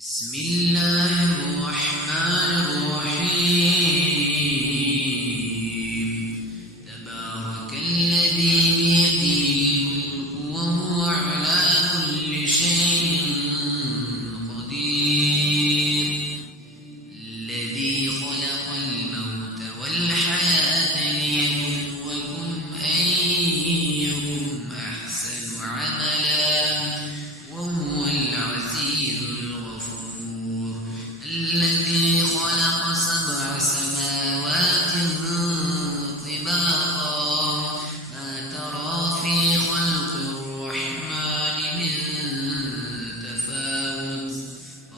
بسم الله الرحمن الرحيم. تبارك الذي بيده الملك وهو على كل شيء قدير. الذي خلق الموت والحياة ليبلوكم أيكم أحسن عملا وهو العزيز الغفور. الذي خلق 7 سماوات طباقا ما ترى في خلق الرحمن من تفاوت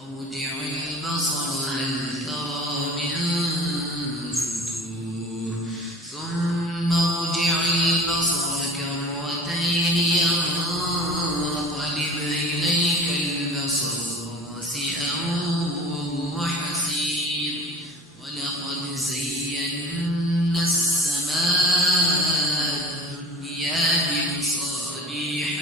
ارجع البصر هل ترى من فتور ثم ارجع البصر كرتين ينقلب إليك البصر خاسئا وهو حسير. ولقد زينا السماء الدنيا بمصابيح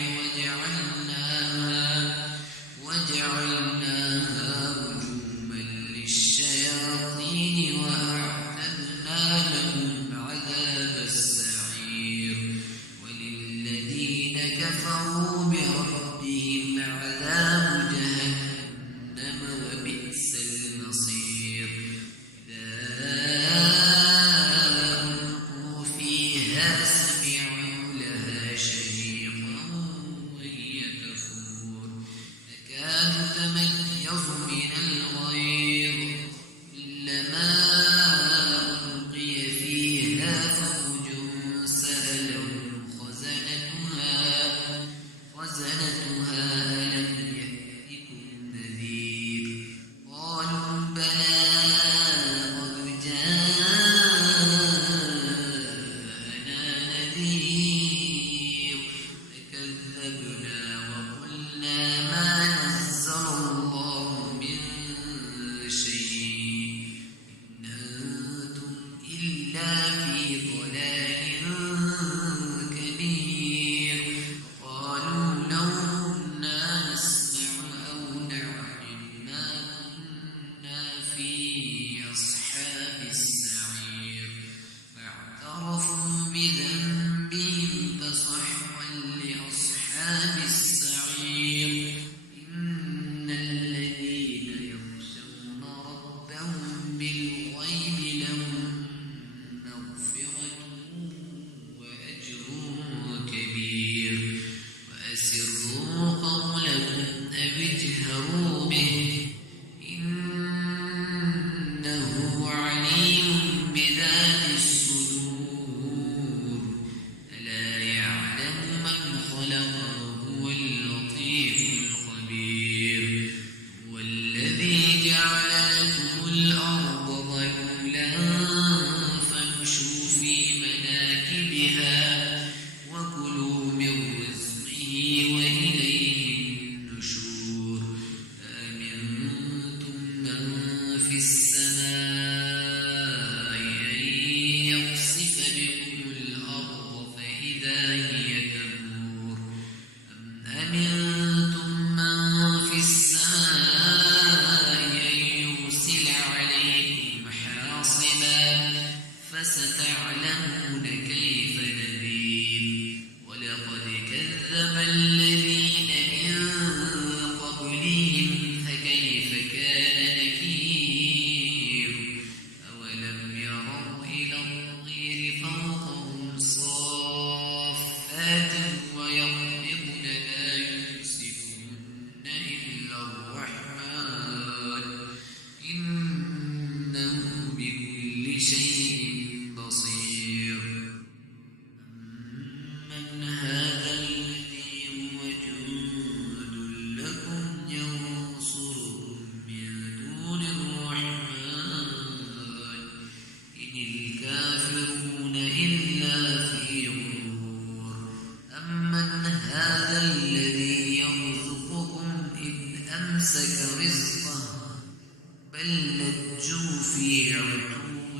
وجعلناها رجوما للشياطين وأعتدنا لهم عذاب السعير. وللذين كفروا بربهم عذاب جهنم وبئس المصير. إذا ألقوا فيها سمعوا لها شهيقا وهي تفور تكاد تميز من الغيظ كلما ألقي فيها فوج سألهم خزنتها ألم يأتكم نذير قالوا بلى قد جاءنا نذير فكذبنا وقلنا ما نزل الله من شيء إن أنتم إلا في ضلال كبير. قالوا لو كنا نسمع أو نعقل ما كنا في أصحاب السعير. فاعترفوا بذنبهم فسحقا لأصحاب السعير. إن الذين يخشون ربهم بالغيب لهم مغفرة وأجر كبير. وأسروا قولكم أو اجهروا به إنه عليم بذات الصدور. ألا يعلم من خلق وهو اللطيف الخبير. هو الذي جعل لكم الأرض ظلولا فامشوا في مناكبها وكلوا من رزقه وإليه النشور. أأمنتم من في السماء أن يخسف بكم الأرض فإذا هي تمور أم أمنتم من في السماء أن يرسل عليكم حاصبا فستعلمون كيف نذير. ولقد كذب الذين من قبلهم فكيف كان نكير. أولم يروا إلى الطير فوقهم صافات ويقبضن لا يمسكهن إلا الرحمن إنه بكل شيء بصير. أمن هذا الذي هو جند لكم ينصركم من دون الرحمن إن الكافرون إلا في غرور. أمن هذا الذي يرزقكم إن أمسك رزقه بل لجوا في عتو